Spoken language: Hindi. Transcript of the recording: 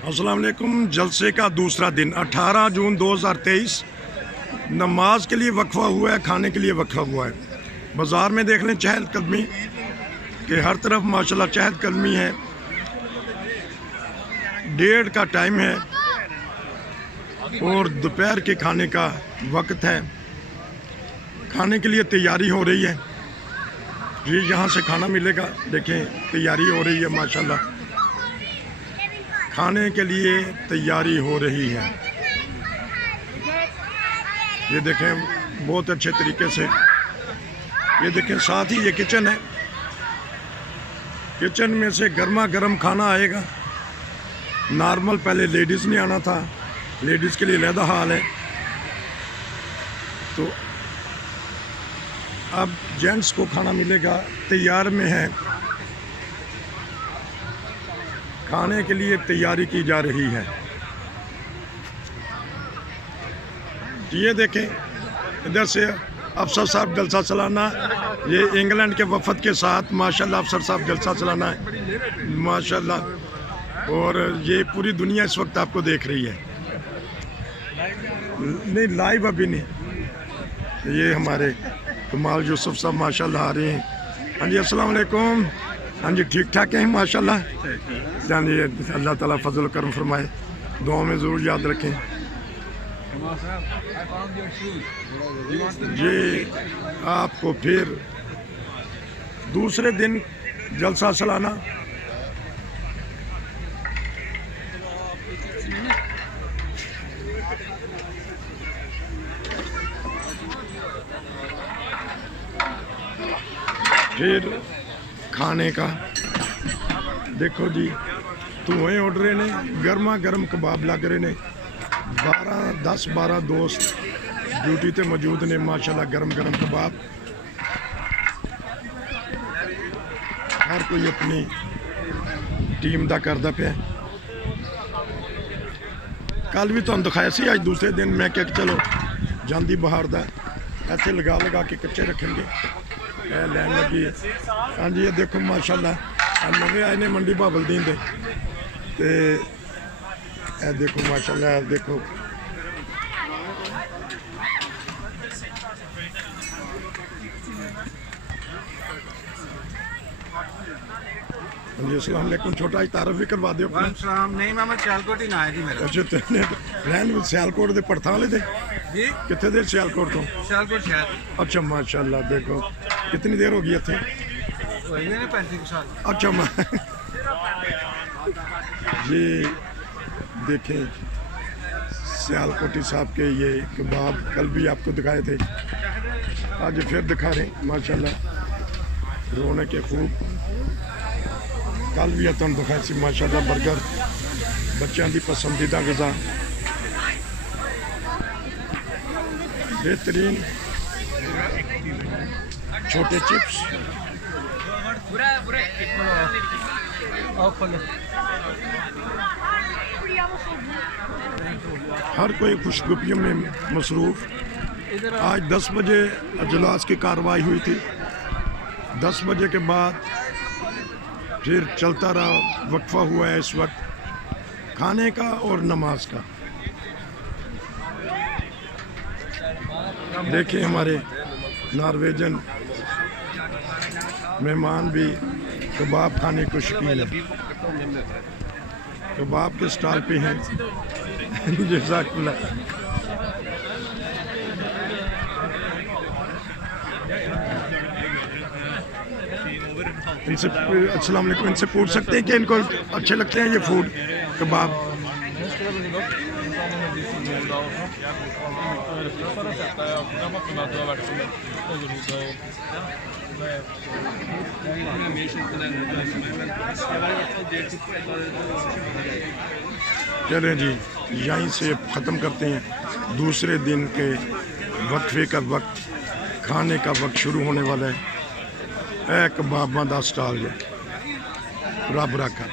अस्सलाम वालेकुम। जलसे का दूसरा दिन 18 जून 2023। नमाज के लिए वक्फा हुआ है, खाने के लिए वक्फा हुआ है। बाज़ार में देख लें चहलकदमी कि हर तरफ माशाल्लाह चहलकदमी है। 1:30 का टाइम है और दोपहर के खाने का वक्त है। खाने के लिए तैयारी हो रही है। ये यहाँ से खाना मिलेगा। देखें तैयारी हो रही है माशाल्लाह। खाने के लिए तैयारी हो रही है। ये देखें बहुत अच्छे तरीके से। ये देखें साथ ही ये किचन है। किचन में से गर्मा गर्म खाना आएगा। नॉर्मल पहले लेडीज़ ने आना था, लेडीज़ के लिए अलहदा हाल है। तो अब जेंट्स को खाना मिलेगा। तैयार में है, खाने के लिए तैयारी की जा रही है। ये देखें इधर से अफसर साहब जलसा चलाना। ये इंग्लैंड के वफद के साथ माशाल्लाह अफसर साहब जलसा चलाना है माशाल्लाह। और ये पूरी दुनिया इस वक्त आपको देख रही है। नहीं लाइव अभी नहीं। ये हमारे कमाल यूसुफ साहब माशाल्लाह आ रहे हैं। हाँ जी अस्सलाम वालेकुम। हाँ जी ठीक ठाक हैं माशाल्लाह। जानिए अल्लाह ताला फजल करम फरमाए। दुआ में ज़रूर याद रखें। ये आपको फिर दूसरे दिन जलसा चलाना। फिर खाने का देखो जी धुएँ उड़ रहे ने, गर्मा गर्म कबाब लग रहे ने। 10-12 दोस्त ड्यूटी ते मौजूद ने माशाल्लाह। गर्म गर्म कबाब। हर कोई अपनी टीम दा करदा पे। कल भी तुहानू दिखाया सी, अज दूसरे दिन मैं क्या चलो जांदी बहार दा ऐसे लगा लगा के कच्चे रखेंगे। लैन लगी। हाँ जी ये देखो माशाल्लाह नवे आए ने मंडी बाबलदीन दे। ए देखो माशाल्लाह देखो। अस्सलाम वालेकुम। छोटा ही तारफ भी करवा दो। नहीं मैं सियालकोट ही ना है जी मेरा। अच्छा तेने रहन सियालकोट दे पड़था वाले दे जी कितने देर सियालकोट तो? सियालकोट शहर। अच्छा माशाल्लाह देखो कितनी देर होगी इतने? 35 साल। अच्छा ये देखें सियालकोटी साहब के ये कबाब कल भी आपको दिखाए थे, आज फिर दिखा रहे हैं माशाल्लाह। रोने के खूब कल भी तुम दिखाए सी माशाल्लाह। बर्गर बच्चों की पसंदीदा ग़िज़ा। बेहतरीन छोटे चिप्स। हर कोई खुशगपियों में मसरूफ़। आज 10 बजे अजलास की कार्रवाई हुई थी। 10 बजे के बाद फिर चलता रहा। वक्फा हुआ है इस वक्त खाने का और नमाज का। देखिए हमारे नॉर्वेजन मेहमान भी कबाब खाने को शौकीन है। कबाब के स्टॉल पे हैं। जज़ाकल्लाह। इनसे अस्सलाम वालेकुम। इनसे पूछ सकते हैं कि इनको अच्छे लगते हैं ये फूड कबाब? चलें जी यहीं से ख़त्म करते हैं। दूसरे दिन के वक्फे का वक्त, खाने का वक्त शुरू होने वाला है। कबाबां दा स्टाल है। रब रखा।